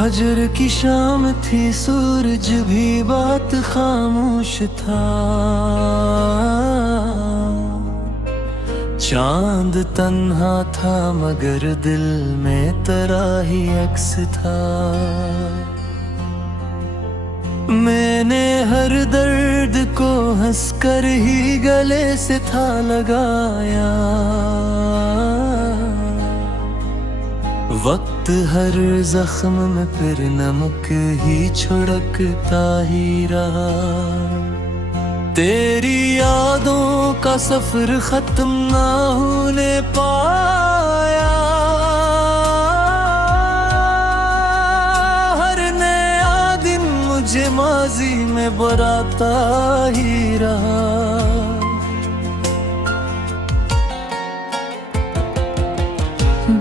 फजर की शाम थी, सूरज भी बात खामोश था। चांद तन्हा था मगर दिल में तेरा ही अक्स था। मैंने हर दर्द को हंसकर ही गले से था लगाया। वक्त हर जख्म में फिर नमक ही छिड़कता ही रहा। तेरी यादों का सफर खत्म ना होने पाया। हर नया दिन मुझे माजी में बराता ही रहा।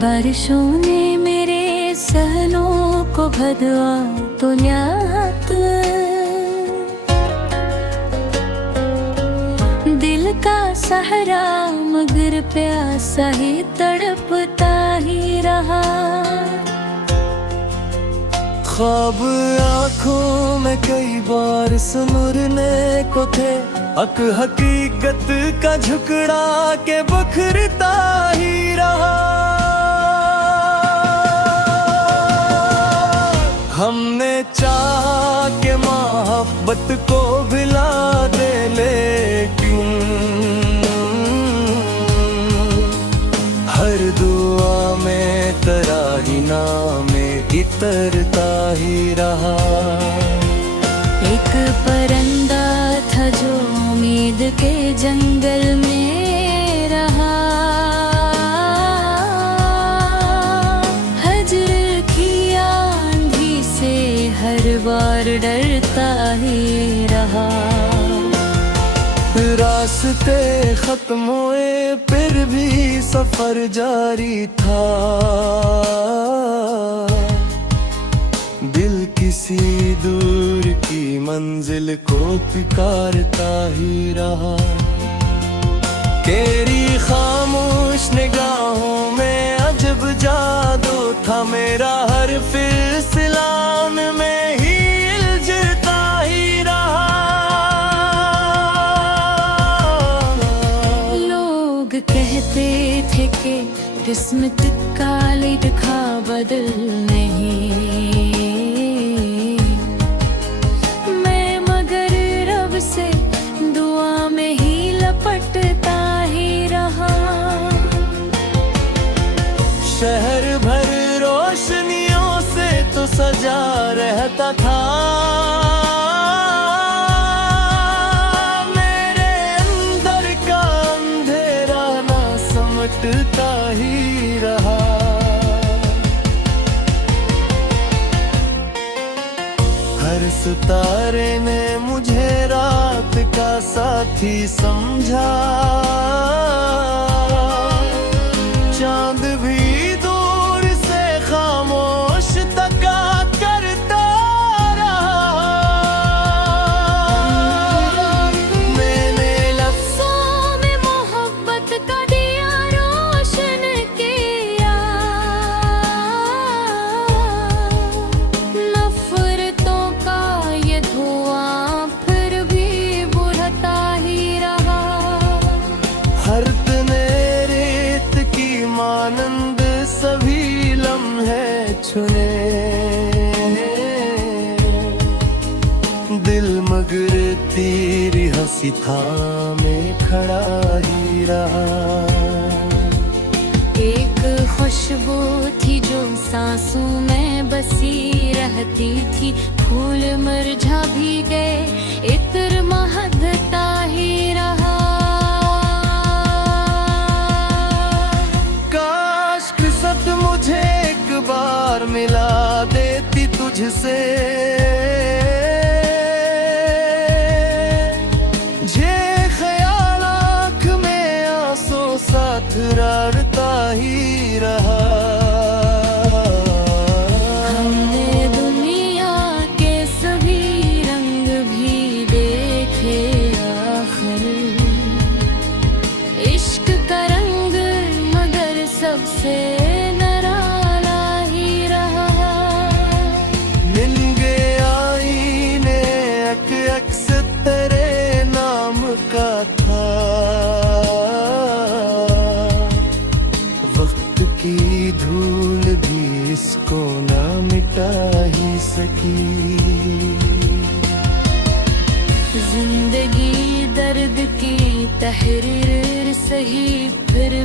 बारिशों ने मेरे सहनों को भदवा तो न्यात, दिल का सहारा मगर प्यासा ही तड़पता ही रहा। ख्वाब आँखों में कई बार सुनने को थे, हकीकत का झुकड़ा के बखरता ही रहा। हमने चाहा कि मोहब्बत को भिला दे, लेकिन हर दुआ में तेरा ही नाम इतरता ही रहा। एक परिंदा था जो उम्मीद के जंगल में रहा। हजर की आंधी से हर बार डरता ही रहा। रास्ते खत्म हुए फिर भी सफर जारी था। दिल किसी दूर की मंजिल को पुकारता ही रहा। तेरी खामोश निगाहों में अजब जादू था मेरा, हर फिसलान में ही उलझता ही रहा। लोग कहते थे कि किस्मत का लिखा बदल नहीं, मैं मगर रब से दुआ में ही लपटता ही रहा। शहर भर रोशनियों से तो सजा रहता था, मेरे अंदर का अंधेरा ना समटता ही रहा। हर सितारे ने मुझे रात का साथी समझा। चांद भी दूर से खामोश तका करता रहा। मैंने लफ्ज़ों में मोहब्बत का दिया रोशन किया, नफरतों का ये धुआं फिर भी बुझता ही रहा। हर तने रेत की मानंद सभी लम्हे चुने, दिल मगर तेरी हंसी थामे खड़ा ही रहा। एक खुशबू थी जो सांसों में बसी रहती थी, फूल मुरझा भी गए इत्र महकता ही रहा। काश किस्मत मुझे एक बार मिला देती तुझसे, जे ख्याल आँख में आंसू साथ रड़ता ही रहा। हमने दुनिया के सभी रंग भी देखे, आखिर इश्क का रंग मगर सबसे निराला ही रहा।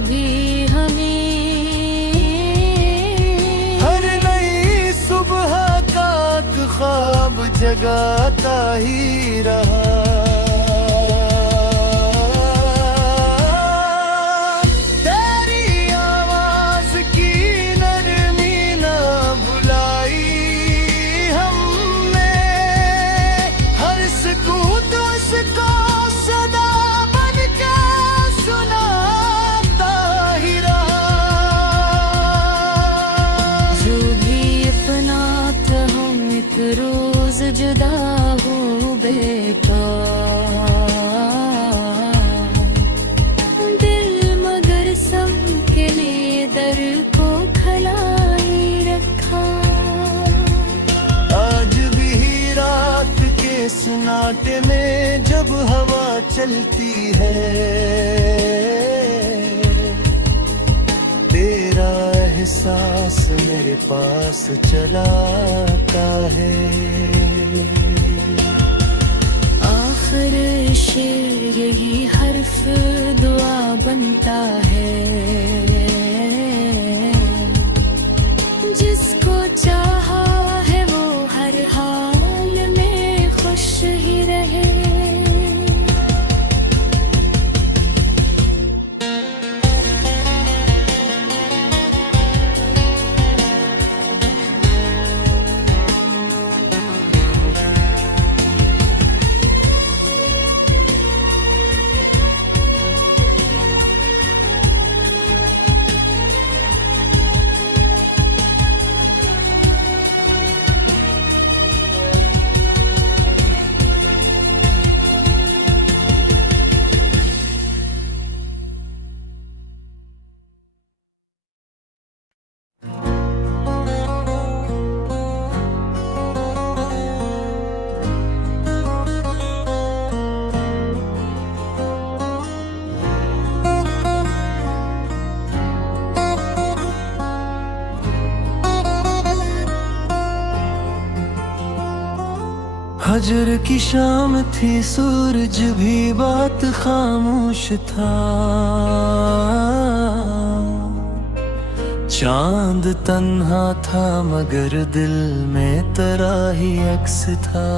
भी हमें हर नई सुबह का ख्वाब जगाता ही रहा। तेरी आवाज की नरमी ना भुलाई हमने, हर सुकूत उसको सदा बन के सुनाता ही रहा। जो भी अपना था हम एक रोज जुदा हो बेटा, दिल मगर सबके लिए दर को खलाई रखा। आज भी रात के सन्नाटे में जब हवा चलती है, तेरा एहसास मेरे पास चलाता है। आखिर शेर यही हर्फ दुआ बनता है, जिसको चाहा है वो हर हाल में खुश ही रहे। हजर की शाम थी, सूरज भी बात खामोश था। चांद तन्हा था मगर दिल में तेरा ही अक्स था।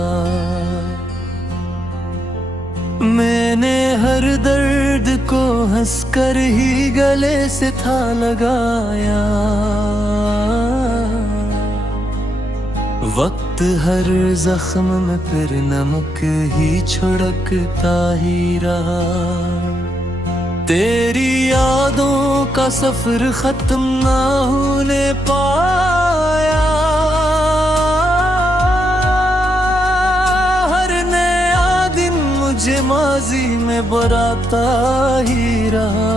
मैंने हर दर्द को हंसकर ही गले से था लगाया। वक्त हर जख्म में फिर नमक ही छिड़कता ही रहा। तेरी यादों का सफर खत्म ना होने पाया। हर नया दिन मुझे माजी में बराता ही रहा।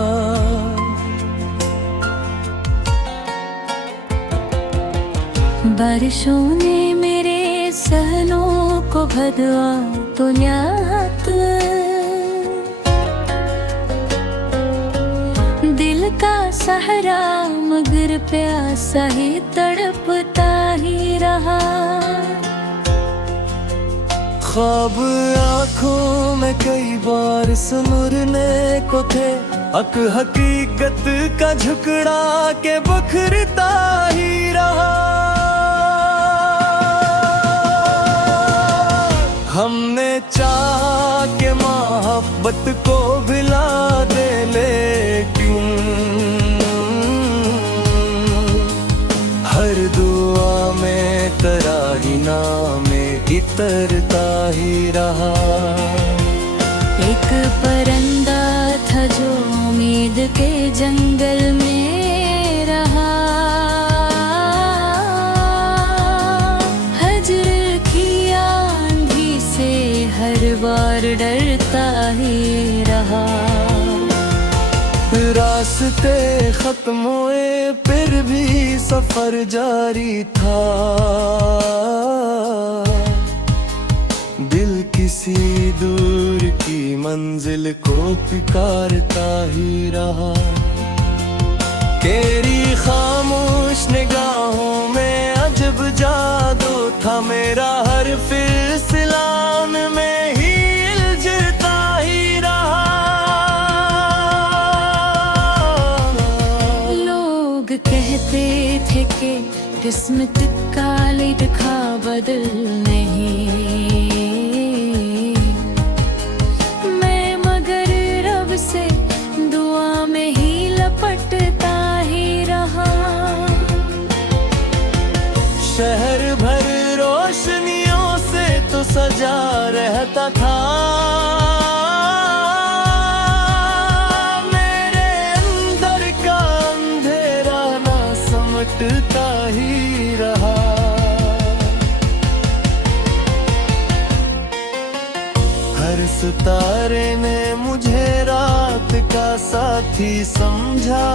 बारिशों ने मेरे सहनों को भदवा तो न्यात, दिल का सहारा मगर प्यासा ही तड़पता ही रहा। ख्वाब आँखों में कई बार सुमुरने को थे, हक हकीकत का झुकड़ा के बखरता ही रहा। हमने चाहा कि मोहब्बत को भिला दे, लेकिन हर दुआ में तेरा ही नाम इतरता ही रहा। एक परिंदा था जो उम्मीद के जंगल में रहा। हजर की आंधी से हर बार डरता ही रहा। रास्ते खत्म हुए फिर भी सफर जारी था। दिल किसी दूर की मंजिल को पुकारता ही रहा। तेरी खामोश निगाहों में अजब जादू था मेरा, हर फिसला में ही उलझता ही रहा। कहते थे कि किस्मत का लिखा बदल नहीं, मैं मगर रब से दुआ में ही लपटता ही रहा। शहर भर रोशनियों से तो सजा रहता था, मेरे अंदर का अंधेरा ना समटता ही रहा। हर सितारे ने मुझे रात का साथी समझा,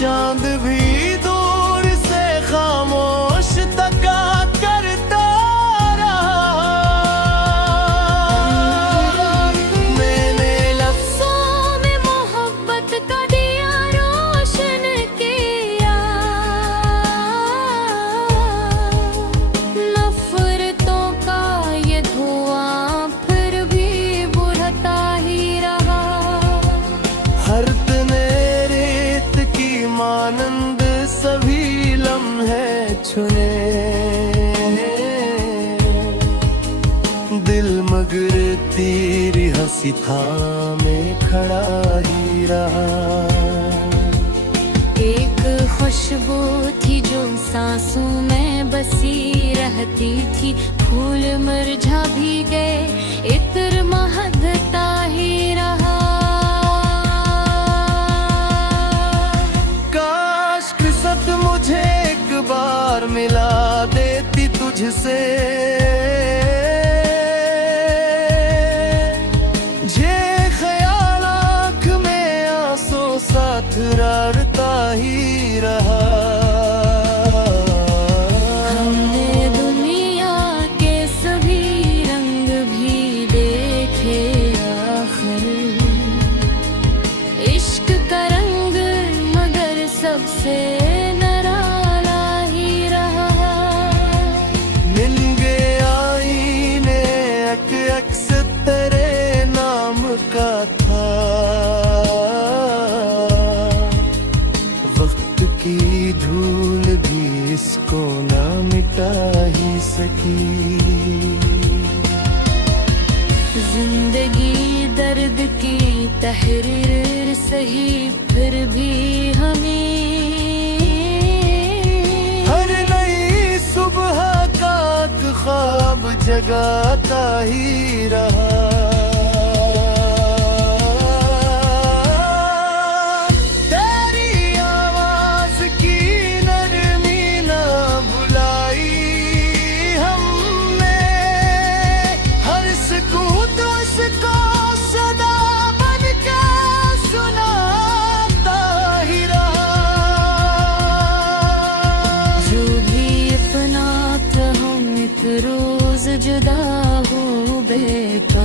चांद भी दूर से खामोश तका करता रहा। मैंने लफ्ज़ों में मोहब्बत का दिया रोशन किया, नफरतों का ये धुआं फिर भी बुझता ही रहा। हर तने रेत की मानंद सभी लम्हे छुने, दिल मगर तेरी हंसी थामे खड़ा ही रहा। एक खुशबू थी जो सांसों में बसी रहती थी, फूल मुरझा भी गए, इत्र महकता ही रहा। काश किस्मत मुझे एक बार मिला देती तुझसे, जे ख्याल आँख में आंसू साथ रड़ता ही रहा। हमने दुनिया के सभी रंग भी देखे, आखिर इश्क का रंग मगर सबसे निराला ही रहा। मिल गए आईने अक्स तेरे नाम का था, वक्त की धूल भी इसको ना मिटा ही सकी। जिंदगी दर्द की तहरीर सही, फिर भी हमें हर नई सुबह का ख्वाब जगाता ही रहा। तेरी आवाज की नरमी ना भुलाई हमने, हर सुकूत उसको सदा बन के सुनाता ही रहा। जो भी अपना था हम एक रोज जुदा हो बेकार,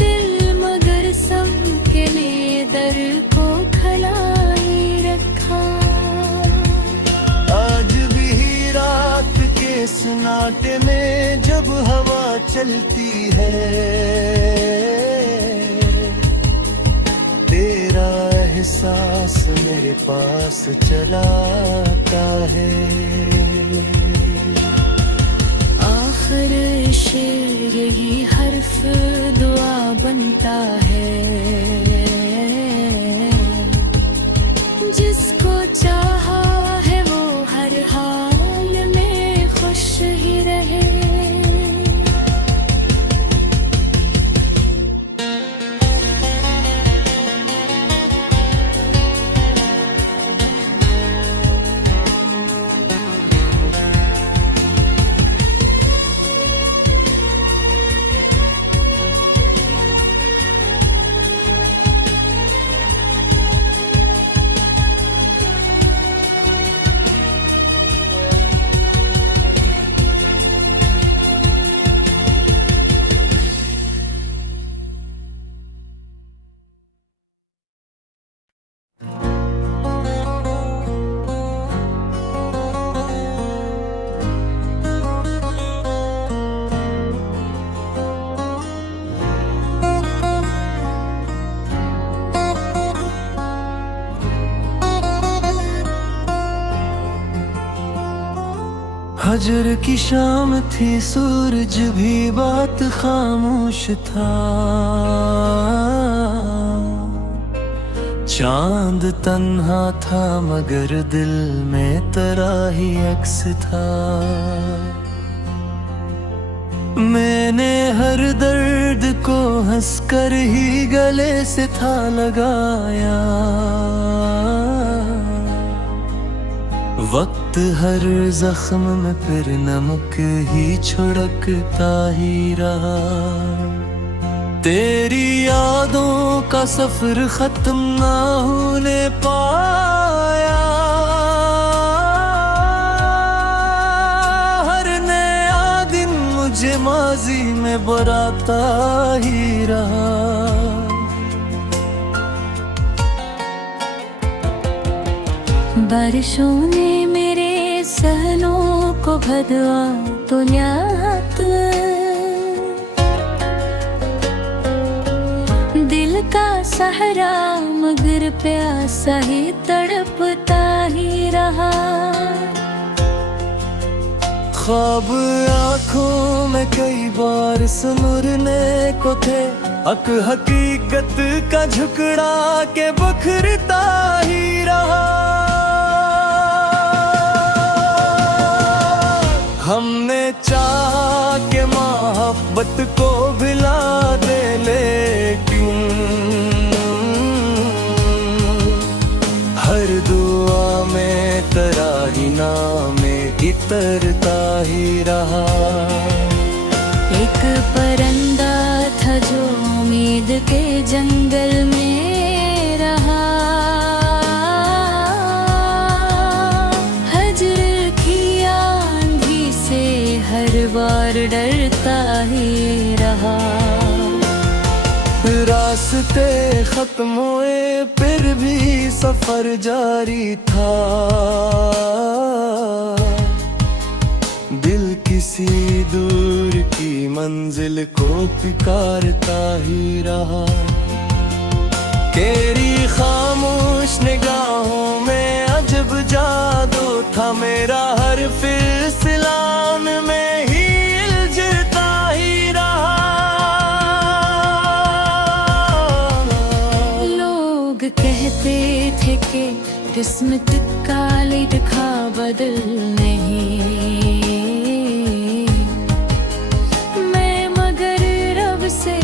दिल मगर सबके लिए दर को खला ही रखा। आज भी रात के सन्नाटे में जब हवा चलती है, तेरा एहसास मेरे पास चलाता है। आखिर शेर यही हर्फ दुआ बनता है, जिसको चाहा है वो हर हाल में खुश ही रहे। फजर की शाम थी, सूरज भी बात खामोश था। चांद तन्हा था मगर दिल में तेरा ही अक्स था। मैंने हर दर्द को हंसकर ही गले से था लगाया। वक्त हर जख्म में फिर नमक ही छिड़कता ही रहा। तेरी यादों का सफर खत्म ना होने पाया। हर नया दिन मुझे माजी में बराता ही रहा। बारिशों ने मेरे सहनों को भदवा तो न्यात। दिल का सहारा मगर प्यासा ही तड़पता ही रहा। ख्वाब आँखों में कई बार सुनने को थे, हकीकत का झुकड़ा के बखरता ही रहा। हमने चाहा कि मोहब्बत को भिला दे, लेकिन हर दुआ में तेरा ही नाम इतरता ही रहा। एक परिंदा था जो उम्मीद के जंगल में रहा। हजर की आंधी से हर बार डरता ही रहा। रास्ते खत्म हुए फिर भी सफर जारी था। दिल किसी दूर की मंजिल को पुकारता ही रहा। तेरी खामोश निगाहों में अजब जादू था। मेरा हर फिसलान में ही उलझता ही रहा। लोग कहते थे कि किस्मत का लिखा बदल नहीं। मैं मगर रब से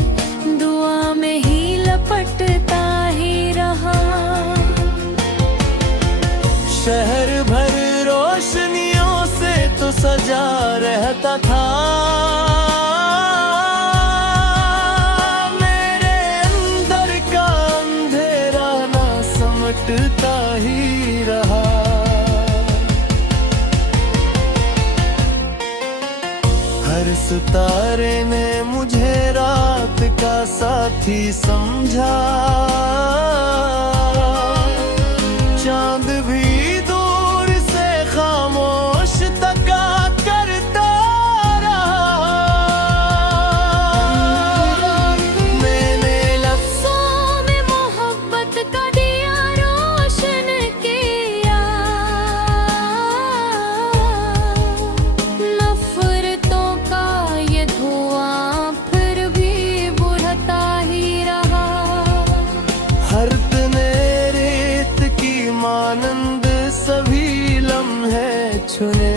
दुआ में ही लपटता ही रहा। शहर भर रोशनियों से तो सजा रहता था। मेरे अंदर का अंधेरा ना समटता ही रहा। हर सितारे ने मुझे रात का साथी समझा। चांद भी दूर से खामोश तका करता रहा। मैंने लफ्ज़ों में मोहब्बत का दिया रोशन किया। नफरतों का ये धुआं फिर भी बुझता ही रहा। हर तने रेत की मानंद सभी लम्हे चुने।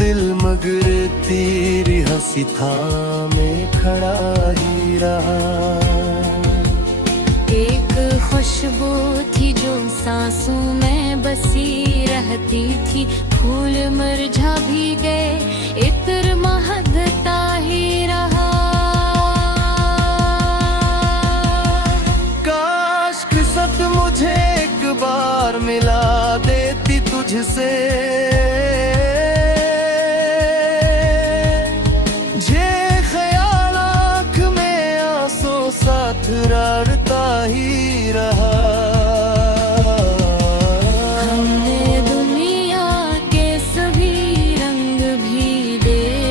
दिल मगर तेरी हंसी थामे खड़ा ही रहा। एक खुशबू थी जो सांसों में बसी रहती थी। फूल मुरझा भी गए, इत्र महकता ही रहा। काश किस्मत मुझे एक बार मिला देती तुझसे। जे ख्याल आँख में आंसू साथ रड़ता ही रहा। हमने दुनिया के सभी रंग भी देखे।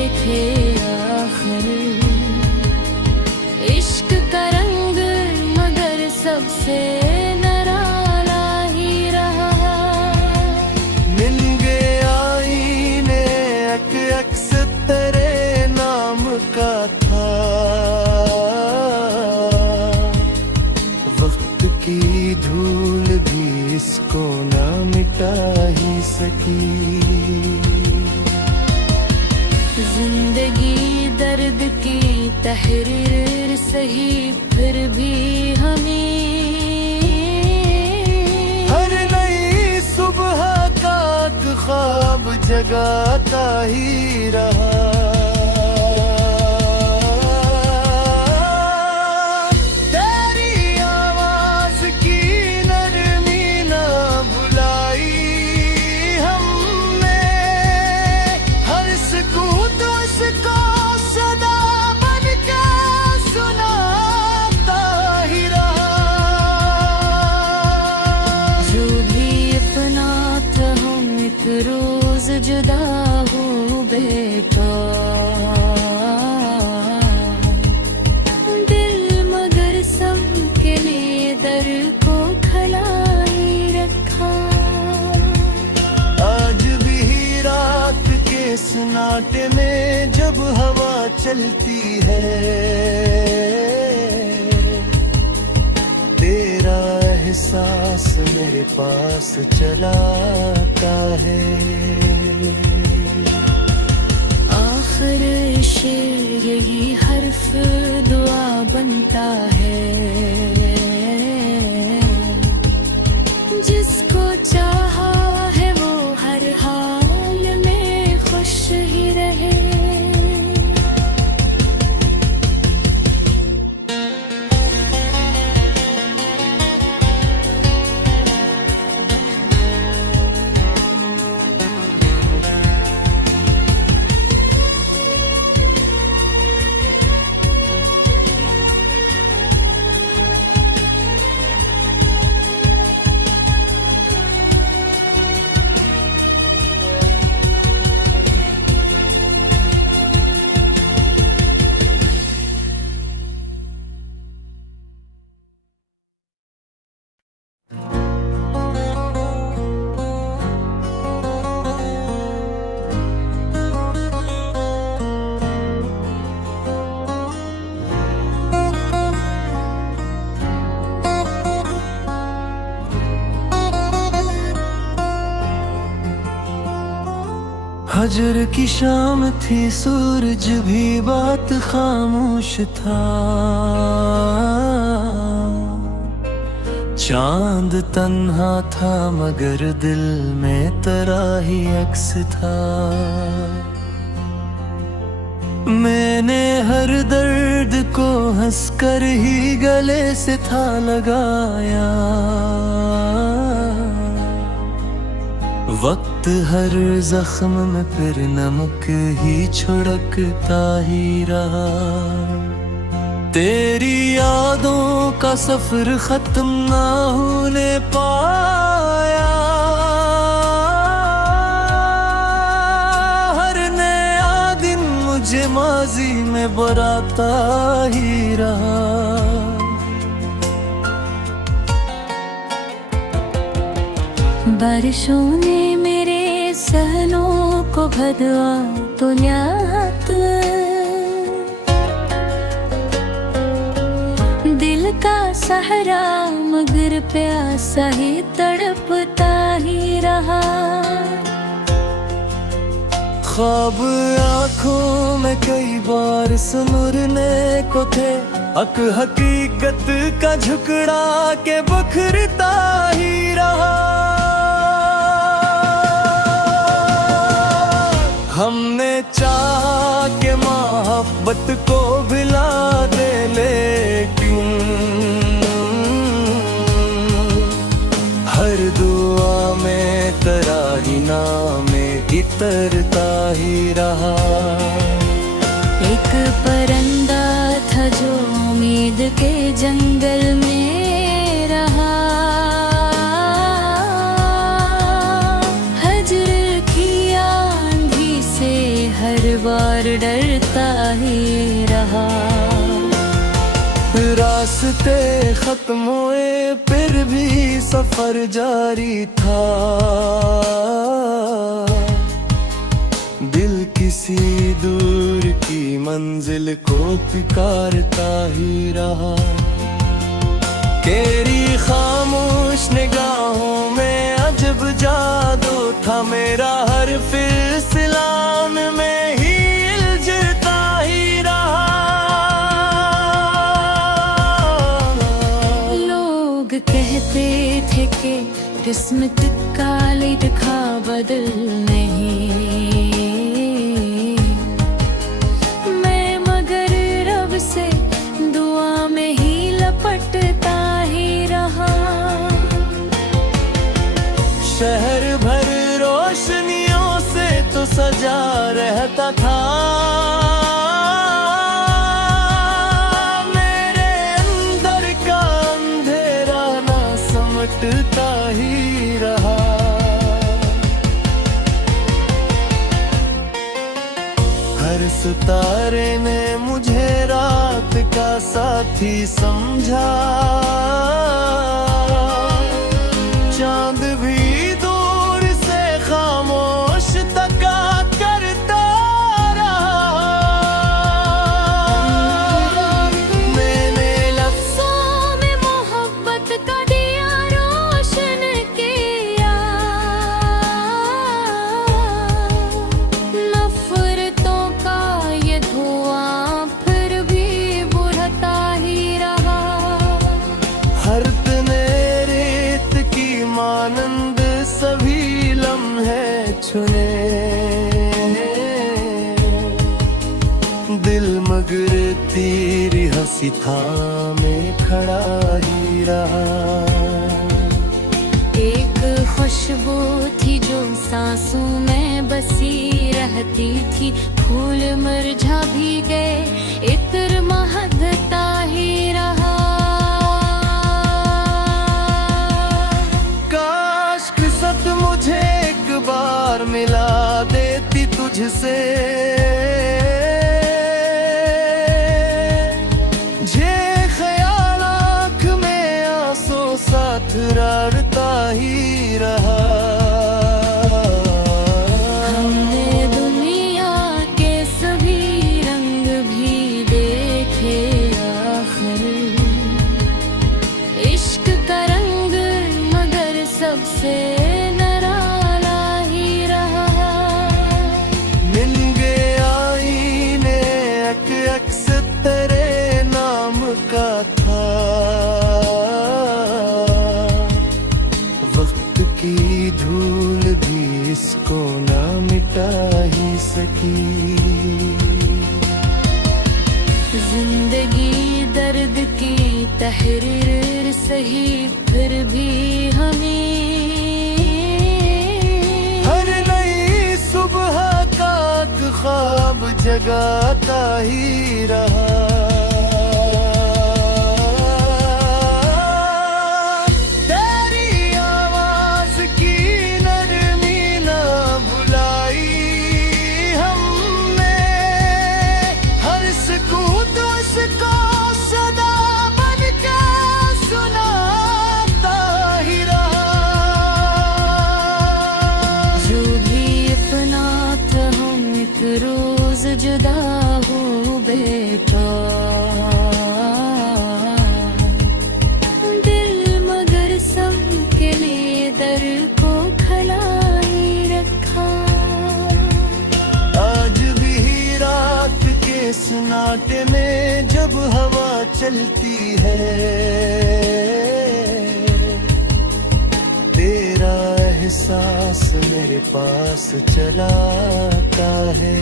जिंदगी दर्द की तहरीर सही, फिर भी हमें हर नई सुबह का ख्वाब जगाता ही रहा। रोज जुदा हूँ बेकार, दिल मगर सबके लिए दर को खला ही रखा। आज भी रात के सन्नाटे में जब हवा चलती है, तेरा एहसास मेरे पास चलाता है। आखिर शेर यही हर्फ दुआ बनता है, जिसको चाहा है वो हर हाल में खुश ही रहे। हजर की शाम थी, सूरज भी बात खामोश था, चांद तन्हा था मगर दिल में तेरा ही अक्स था। मैंने हर दर्द को हंसकर ही गले से था लगाया, वक्त हर जख्म में फिर नमक ही छिड़कता ही रहा। तेरी यादों का सफर खत्म ना होने पाया, हर नया दिन मुझे माजी में बराता ही रहा। बारिशों ने मेरे सहनों को भदवा तो न्यात, दिल का सहारा मगर प्यासा ही तड़पता ही रहा। ख्वाब आँखों में कई बार सुमुरने को थे, हकीकत का झुकड़ा के बखरता ही रहा। हमने चाहा कि मोहब्बत को भिला दे, लेकिन हर दुआ में तेरा ही नाम इतरता ही रहा। एक परिंदा था जो उम्मीद के जंगल में रहा, हजर की आंधी से हर बार डरता ही रहा। रास्ते खत्म हुए फिर भी सफर जारी था, दिल किसी दूर की मंजिल को पुकारता ही रहा। तेरी खामोश निगाहों में अजब जादू था, मेरा हर फिसलान में ही सोचते थे कि किस्मत का लिखा बदल नहीं, मैं मगर रब से दुआ में ही लपटता ही रहा। शहर भर रोशनियों से तो सजा रहता था, मेरे अंदर का अंधेरा ना समटता ही रहा। हर सितारे ने मुझे रात का साथी समझा, चांद भी दूर से खामोश तका करता रहा। मैंने लफ्ज़ों में मोहब्बत का दिया रोशन किया, नफरतों का ये धुआं फिर भी बुझता ही रहा। हर तने रेत की मानंद सभी लम्हे चुने, दिल मगर तेरी हंसी थामे खड़ा ही रहा। एक खुशबू थी जो सांसों में बसी रहती थी, फूल मुरझा भी गए, इत्र महकता ही रहा। काश किस्मत मुझे एक बार मिला देती तुझसे, जे ख्याल आँख में आंसू साथ रड़ता ही रहा। हमने दुनिया के सभी रंग भी देखे, आखिर इश्क का रंग मगर सबसे निराला ही रहा। मिल गया आईने अक्स तेरे नाम का था, वक्त की धूल भी इसको ना मिटा ही सकी। जिंदगी दर्द की तहरीर सही, फिर भी हमें हर नई सुबह का ख्वाब जगाता ही रहा। तेरी आवाज की नरमी ना भुलाई हमने, हर सुकूत उसको सदा बन के सुनाता ही रहा। जो भी अपना था हम एक रोज जुदा हो बेकार, दिल मगर सबके लिए दर को खला ही रखा। आज भी रात के सन्नाटे में जब हवा चलती है, तेरा एहसास मेरे पास चलाता है।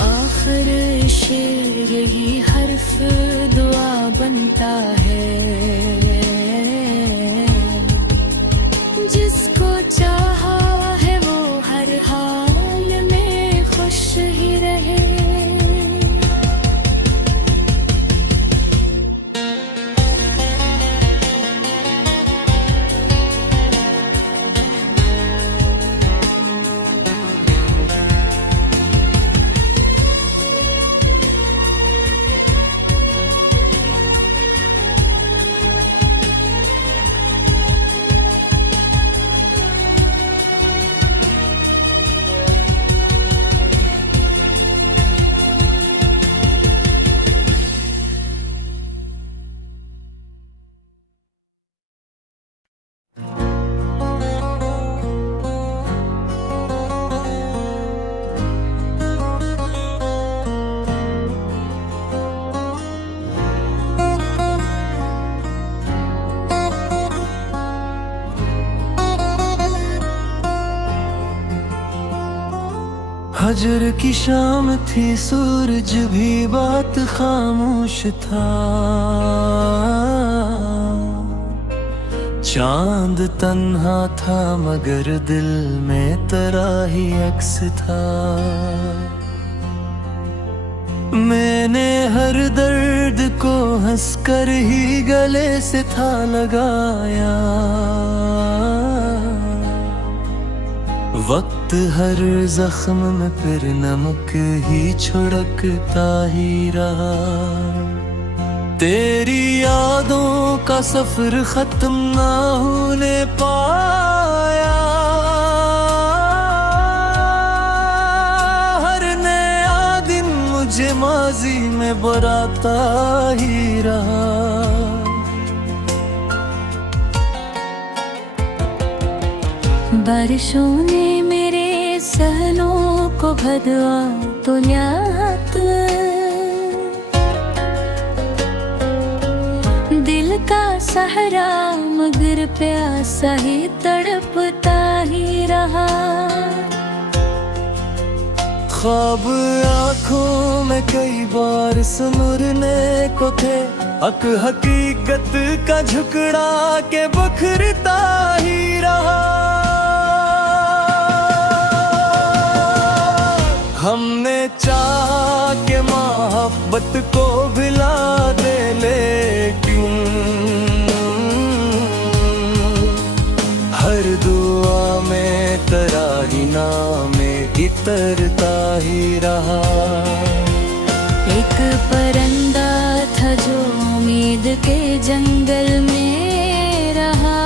आखिर शेर यही हर्फ दुआ बनता है, जिसको चाहा है वो हर हाल में खुश ही रहे। फजर की शाम थी, सूरज भी बात खामोश था। चांद तन्हा था मगर दिल में तेरा ही अक्स था। मैंने हर दर्द को हंसकर ही गले से था लगाया। वक्त हर जख्म में फिर नमक ही छिड़कता ही रहा। तेरी यादों का सफर खत्म ना होने पाया। हर नया दिन मुझे माजी में बराता ही रहा। बारिशों ने मेरे सहनों को भदवा तो न्यात। दिल का सहरा मगर प्यासा ही तड़पता ही रहा। ख्वाब आँखों में कई बार सुनने को थे, हक हकीकत का झुकड़ा के बखरता ही रहा। हमने चाहा के मोहब्बत को भिला दे, लेकिन हर दुआ में तेरा ही नाम इतरता ही रहा। एक परिंदा था जो उम्मीद के जंगल में रहा।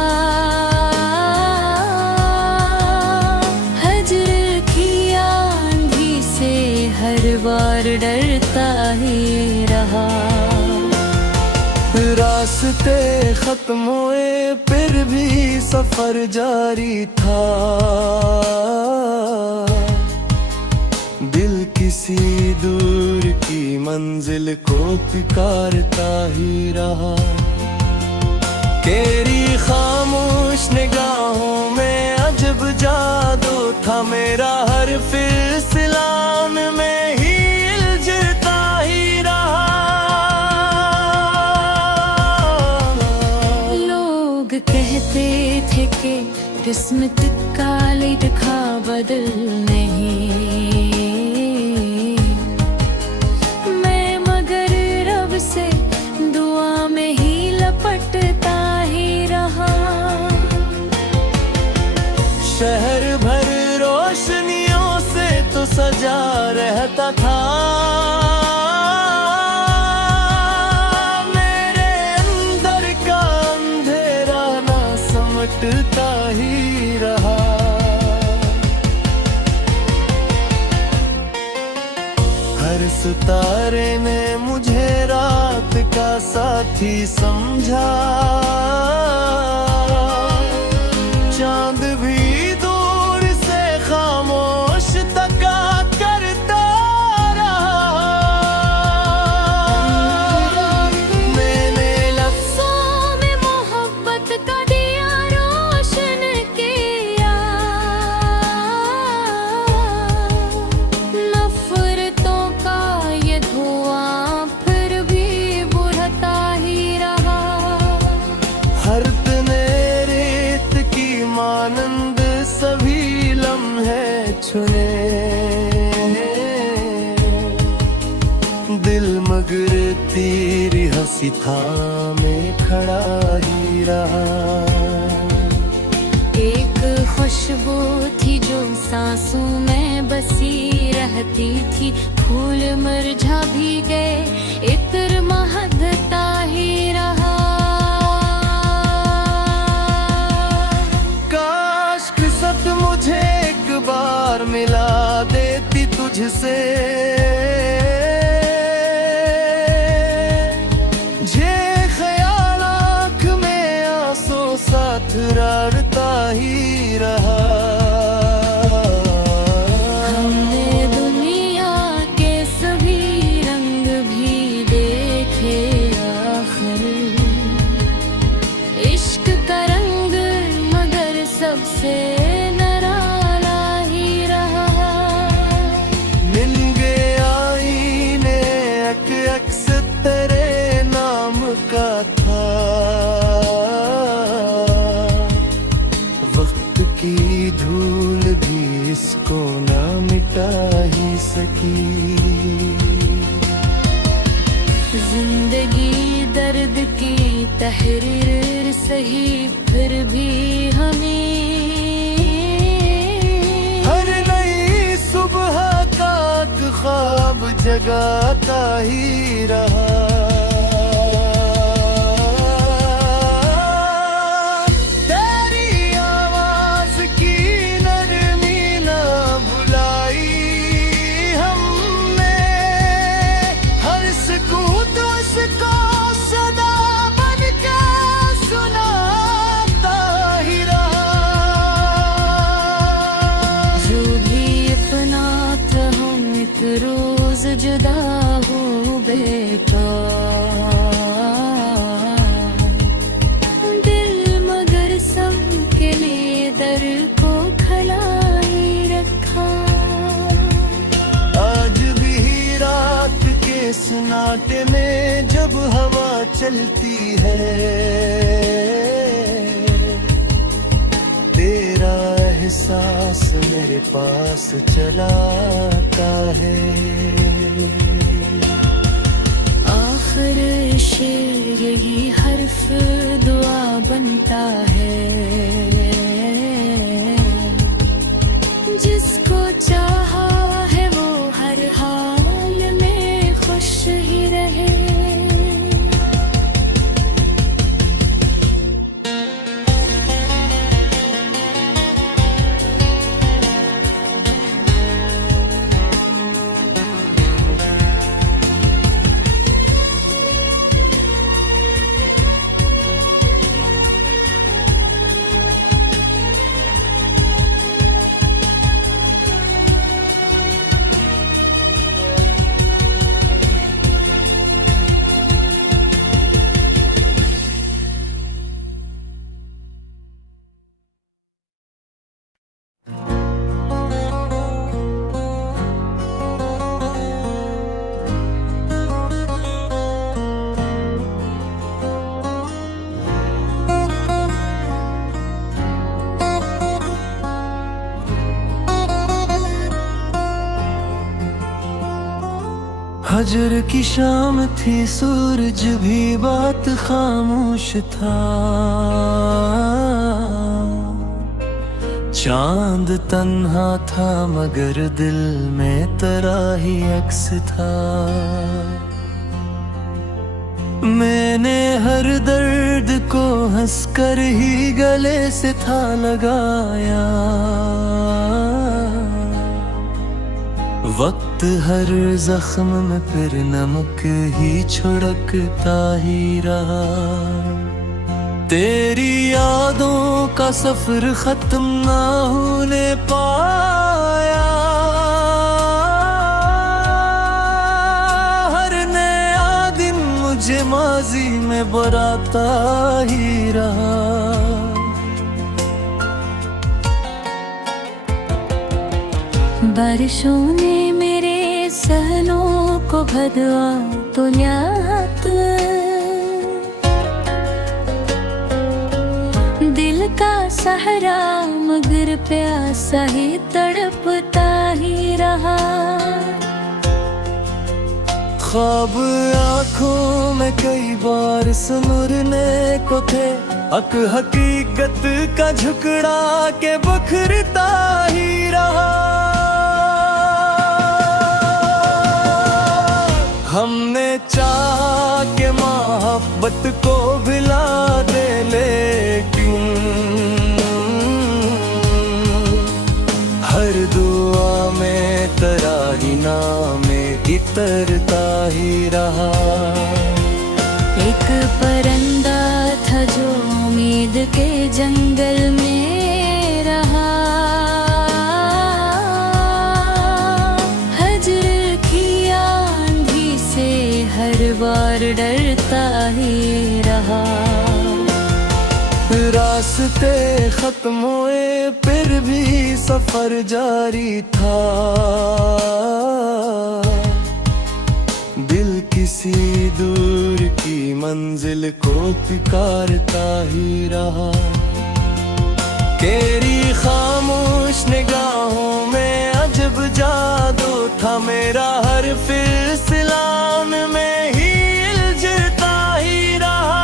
हजर की आंधी से हर बार डरता ही रहा। रास्ते खत्म हुए फिर भी सफर जारी था। दिल किसी दूर की मंजिल को पुकारता ही रहा। तेरी खामोश निगाहों में अजब जादू था। मेरा हर फिसला में ही उलझता ही रहा। लोग कहते थे कि किस्मत का लिखा बदल नहीं। मैं मगर रब से दुआ में ही लपटता ही रहा। शहर भर रोशनियों से तो सजा रहता था। मेरे अंदर का अंधेरा ना समटता ही रहा। हर सितारे ने मुझे रात का साथी समझा। चांद भी दूर से खामोश तका करता रहा। मैंने लफ्ज़ों में मोहब्बत का दिया रोशन किया। नफरतों का ये धुआं फिर भी बुझता ही रहा। हर तने रेत की मानंद सभी लम्हे चुने। दिल मगर तेरी हंसी थामे खड़ा ही रहा। एक खुशबू थी जो सांसों में बसी रहती थी। फूल मुरझा भी गए, इत्र महकता ही रहा। काश किस्मत मुझे एक बार मिला देती तुझसे। जे ख्याल आँख में आंसू साथ रड़ता ही रहा। हमने दुनिया के सभी रंग भी देखे आखिर। इश्क का रंग मगर सबसे निराला ही रहा। सकी। जिंदगी दर्द की तहरीर सही, फिर भी हमें हर नई सुबह का ख्वाब जगाता ही रहा। तेरी आवाज की नरमी ना भुलाई हमने, हर सुकूत उसको सदा बन के सुनाता ही रहा। जो भी अपना था हम एक रोज जुदा हो बेकार। दिल मगर सबके लिए दर को खलाई रखा। आज भी रात के सन्नाटे में जब हवा चलती है, तेरा एहसास मेरे पास चलाता है। आखिर शेर यही हर्फ दुआ बनता है, जिसको चाहा है वो हर हाल में खुश ही रहे। हजर की शाम थी, सूरज भी बात खामोश था। चांद तन्हा था मगर दिल में तेरा ही अक्स था। मैंने हर दर्द को हंसकर ही गले से था लगाया। वक्त हर जख्म में फिर नमक ही छिड़कता ही रहा। तेरी यादों का सफर खत्म ना होने पाया। हर नया दिन मुझे माजी में बराता ही रहा। बारिशों ने मेरे सहनों को भदवा तो न्यात, दिल का सहारा मगर प्यासा ही तड़पता ही रहा। ख्वाब आँखों में कई बार सुनने को थे, हकीकत का झुकड़ा के बखरता ही रहा। हमने चाहा कि मोहब्बत को भिला दे, लेकिन हर दुआ में तेरा ही नाम इतरता ही रहा। एक परिंदा था जो उम्मीद के जंगल में रहा। हजर की आंधी से हर बार डरता ही रहा। रास्ते खत्म हुए फिर भी सफर जारी था। दिल किसी दूर की मंजिल को पुकारता ही रहा। तेरी खामोश निगाहों में अब अजब जादू था मेरा, हर फिसलान में ही उलझता ही रहा।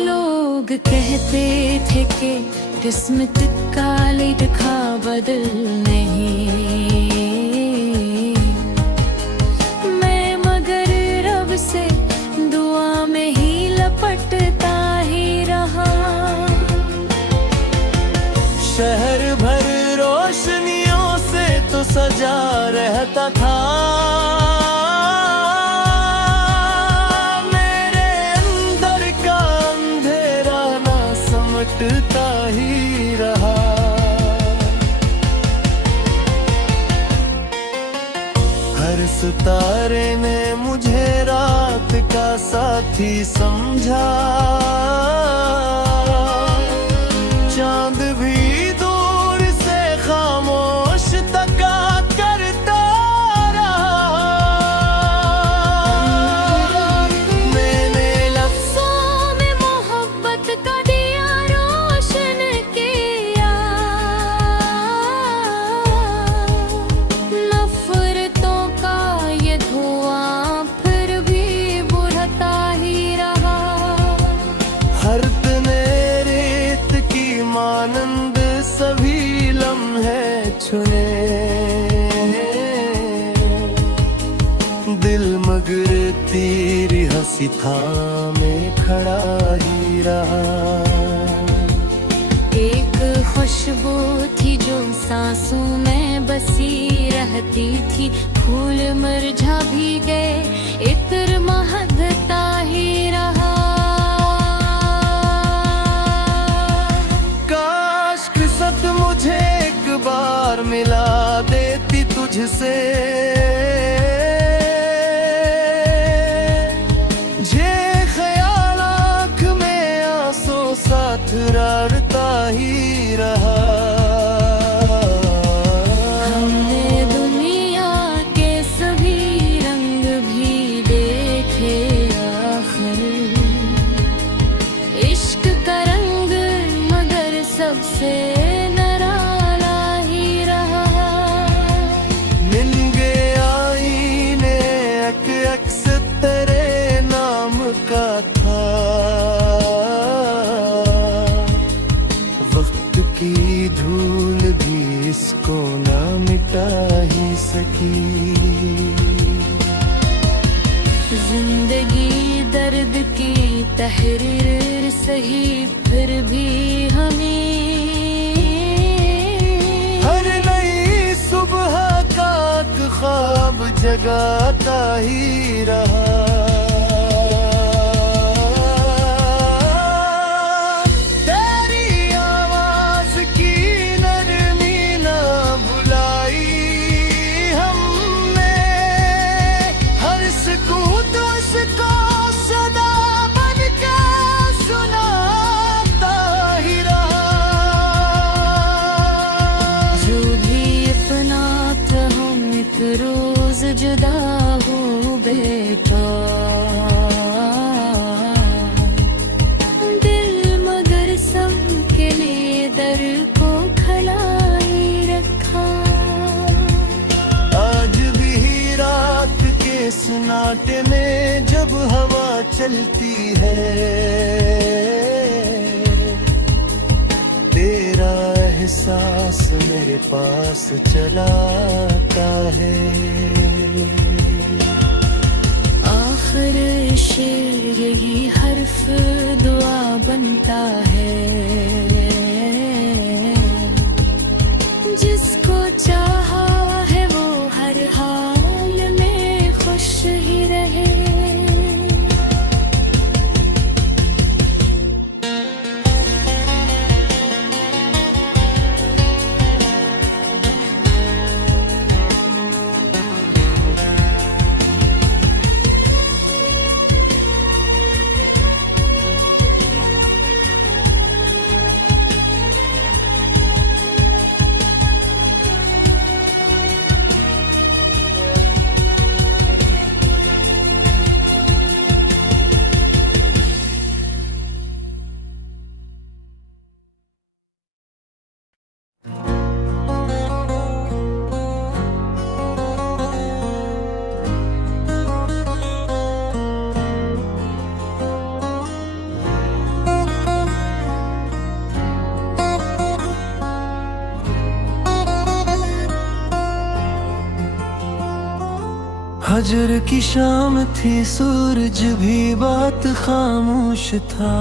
लोग कहते थे कि किस्मत का लिखा बदल नहीं, मैं मगर रब से दुआ में ही लपटता ही रहा। शहर भर रोशनियों से तो सजा रहता था, मेरे अंदर का अंधेरा ना समटता ही रहा। हर सितारे ने मुझे रात का साथी समझा, चांद भी दूर से खामोश तका करता रहा। मैंने लफ्ज़ों में मोहब्बत का दिया रोशन किया, नफरतों का ये धुआं फिर भी बुझता ही रहा। हर तने रेत की मानंद सभी लम्हे छुने, दिल मगर तेरी हंसी थामे खड़ा ही रहा। एक खुशबू थी जो सांसों में बसी रहती थी, फूल मुरझा भी गए, इत्र महकता ही रहा। काश किस्मत मुझे एक बार मिला देती तुझसे, जे ख्याल आँख में आंसू साथ रड़ता ही रहा। हमने दुनिया के सभी रंग भी देखे, आखिर इश्क का रंग मगर सबसे निराला ही रहा। मिल गया आईने एक अक्स तेरे नाम का था, वक्त की धूल भी इसको ना मिटा ही सकी। जिंदगी दर्द की तहरीर सही, फिर भी हमें हर नई सुबह का ख्वाब जगाता ही रहा। तेरी आवाज की नरमी ना भुलाई हमने, हर सुकूत उसको सदा बन के सुनाता ही रहा। जो भी अपना था हम एक रोज जुदा हो बेटा, दिल मगर सबके लिए दर को खड़ा ही रखा। आज भी रात के सन्नाटे में जब हवा चलती है, तेरा एहसास मेरे पास चलाता है। आखिर शेर यही हर्फ दुआ बनता है, जिसको चाहा है वो हर हाल में खुश ही रहे। हजर की शाम थी, सूरज भी बात खामोश था।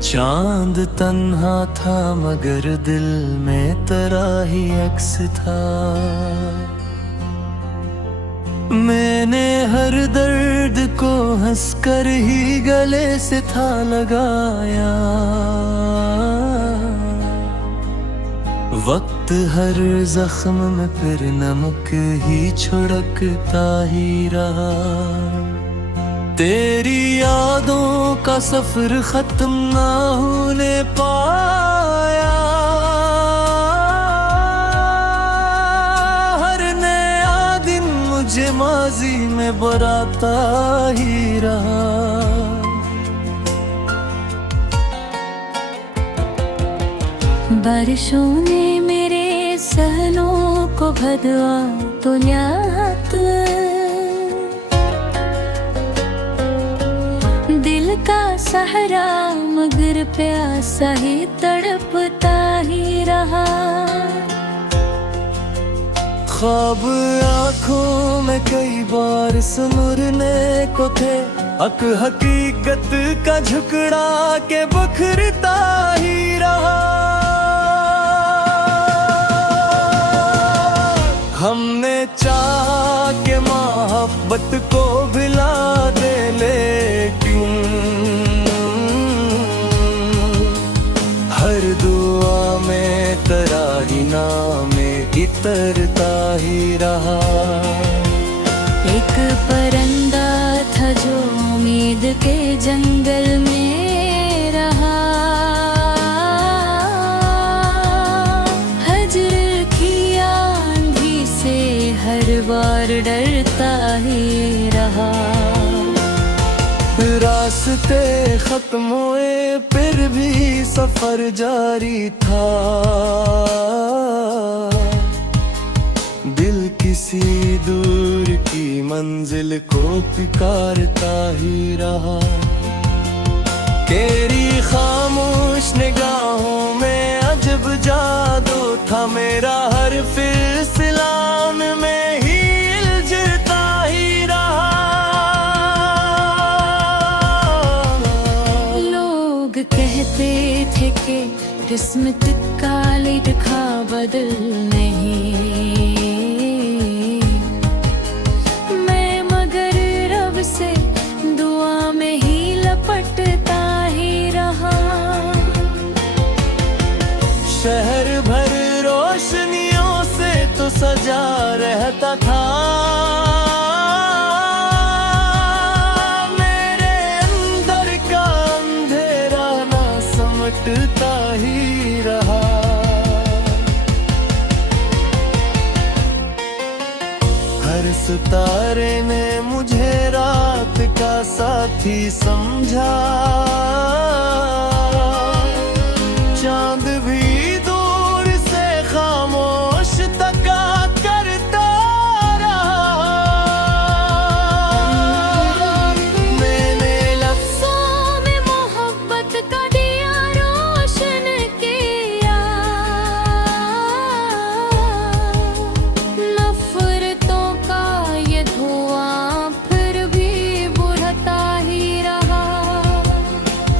चांद तन्हा था मगर दिल में तेरा ही अक्स था। मैंने हर दर्द को हंसकर ही गले से था लगाया। वक्त हर जख्म में फिर नमक ही छिड़कता ही रहा। तेरी यादों का सफर खत्म ना होने पाया। हर नया दिन मुझे माजी में बराता ही रहा। बारिशों ने मेरे सहनों को भदवा तो ल्यात। दिल का सहारा मगर प्यासा ही तड़पता ही रहा। ख्वाब आँखों में कई बार सुमुरने को थे। हकीकत का झुकड़ा के बखरता ही रहा। हमने चाहा कि मोहब्बत को भिला दे, लेकिन हर दुआ में तेरा ही नाम इतरता ही रहा। एक परिंदा था जो उम्मीद के जंगल में रहा। हजर की आंधी से हर बार डरता ही रहा। रास्ते खत्म हुए फिर भी सफर जारी था। दिल किसी दूर की मंजिल को पुकारता ही रहा। तेरी खामोश निगाहों में अजब जादू था मेरा। हर फिसला में ही उलझता ही रहा। लोग कहते थे कि किस्मत का लिखा बदल नहीं। मैं मगर रब से दुआ में ही लपटता ही रहा। शहर भर रोशनियों से तो सजा रहता था। मेरे अंदर का अंधेरा ना समटता ही रहा। हर सितारे ने मुझे रात का साथी समझा। चांद भी दूर से खामोश तका करता रहा। मैंने लफ्ज़ों में मोहब्बत का दिया रोशन किया। नफरतों का ये धुआं फिर भी बुझता ही रहा।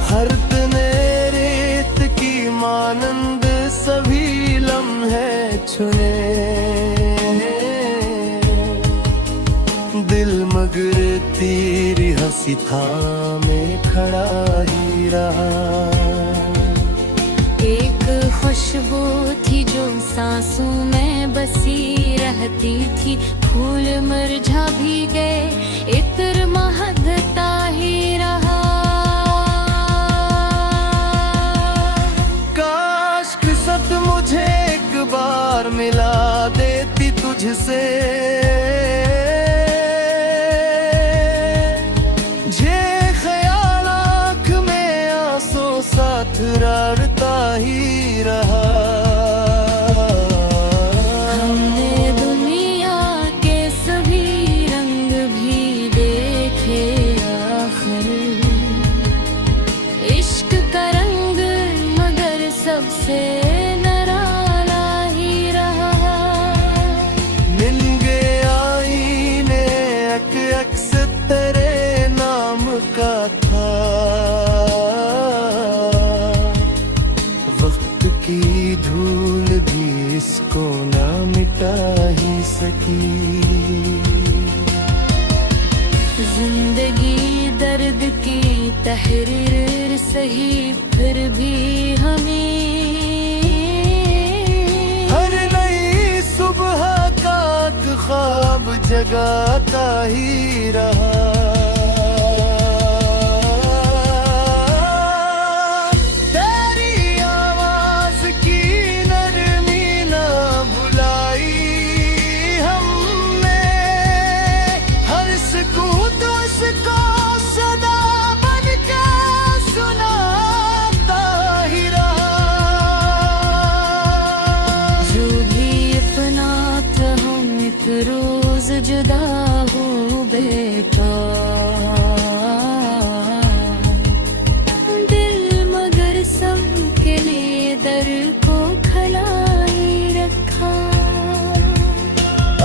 हर तने रेत की मानंद सभी लम्हे चुने। दिल मगर तेरी हंसी थामे खड़ा ही रहा। एक खुशबू थी जो सांसों में बसी रहती थी। फूल मुरझा भी गए, इत्र महकता ही रहा। काश किस्मत मुझे एक बार मिला देती तुझसे। जे ख्याल आँख में आंसू साथ रड़ता ही रहा। हमने दुनिया के सभी रंग भी देखे आखिर। इश्क का रंग मगर सबसे निराला ही रहा। की धूल भी इसको ना मिटा ही सकी। जिंदगी दर्द की तहरीर सही, फिर भी हमें हर नई सुबह का ख्वाब जगाता ही रहा। रोज जुदा हो बेकार दिल, मगर सबके लिए दर को खलाई रखा।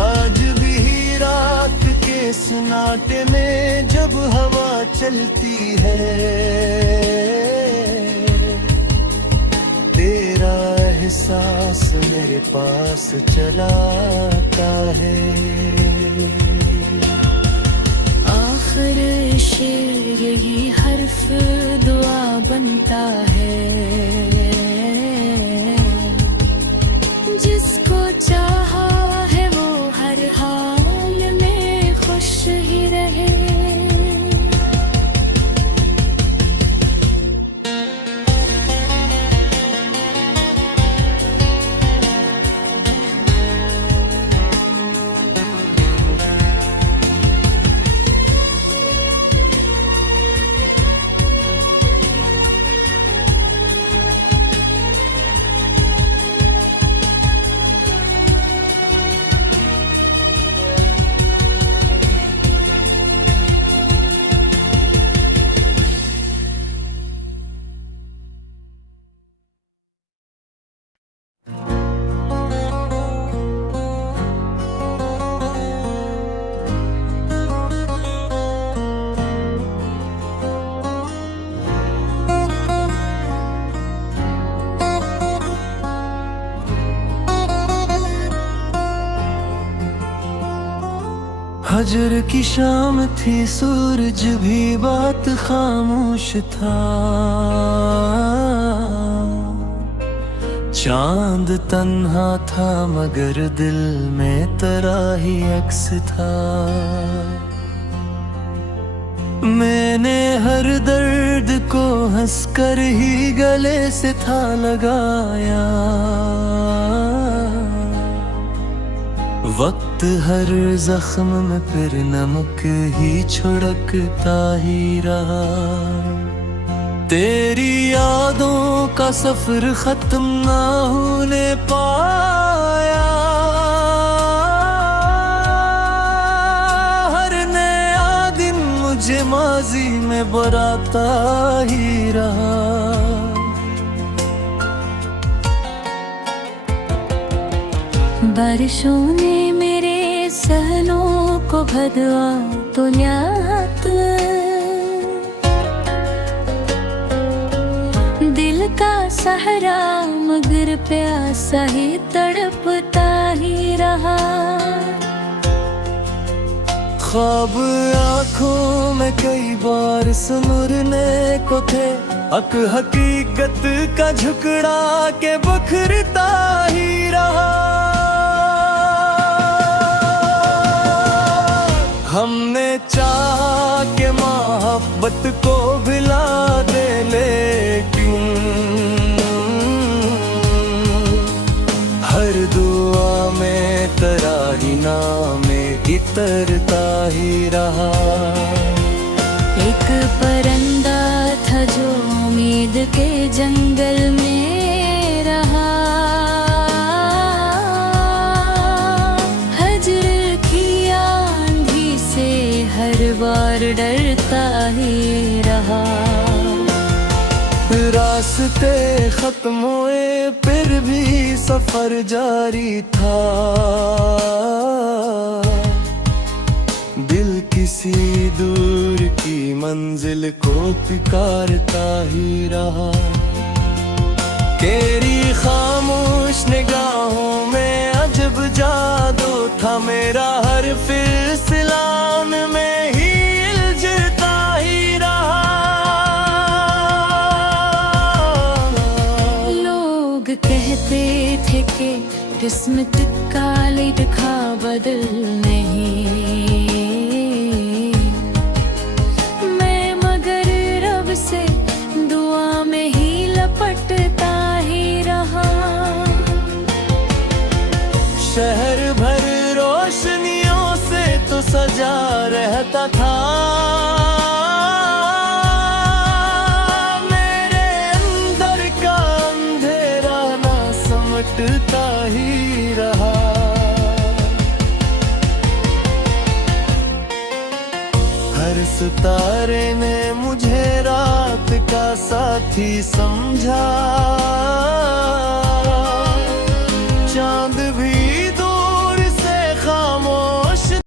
आज भी रात के सन्नाटे में जब हवा चलती है, तेरा एहसास मेरे पास चलाता है। आखिर शेर यही हर्फ दुआ बनता है, जिसको चाहा है वो हर हाल में खुश ही रहे। हजर की शाम थी, सूरज भी बात खामोश था। चांद तन्हा था मगर दिल में तराही अक्स था। मैंने हर दर्द को हंसकर ही गले से था लगाया। वक्त हर जख्म में फिर नमक ही छिड़कता ही रहा। तेरी यादों का सफर खत्म ना होने पाया। हर नया दिन मुझे माजी में बराता ही रहा। बारिशों ने मेरे सहनों को भदवा तो न्यात, दिल का सहारा मगर प्यासा ही तड़पता ही रहा। ख्वाब आँखों में कई बार सुनने को थे, हकीकत का झुकड़ा के बखरता ही रहा। हमने चाहा कि मोहब्बत को भुला दे, लेकिन हर दुआ में तेरा ही नाम इतरता ही रहा। एक परिंदा था जो उम्मीद के जंगल में रहा। हजर की आंधी से हर बार डरता ही रहा। रास्ते खत्म हुए फिर भी सफर जारी था। दिल किसी दूर की मंजिल को पुकारता ही रहा। तेरी खामोश निगाहों में अजब जादू था मेरा, हर फिसलान में ही उलझता ही रहा। लोग कहते थे कि किस्मत का लिखा बदल नहीं, मैं मगर रब से दुआ में ही लपटता ही रहा। शहर भर रोशनियों से तो सजा रहता था, मेरे अंदर का अंधेरा ना समटता ही रहा। हर सितारे ने मुझे रात का साथी समझा,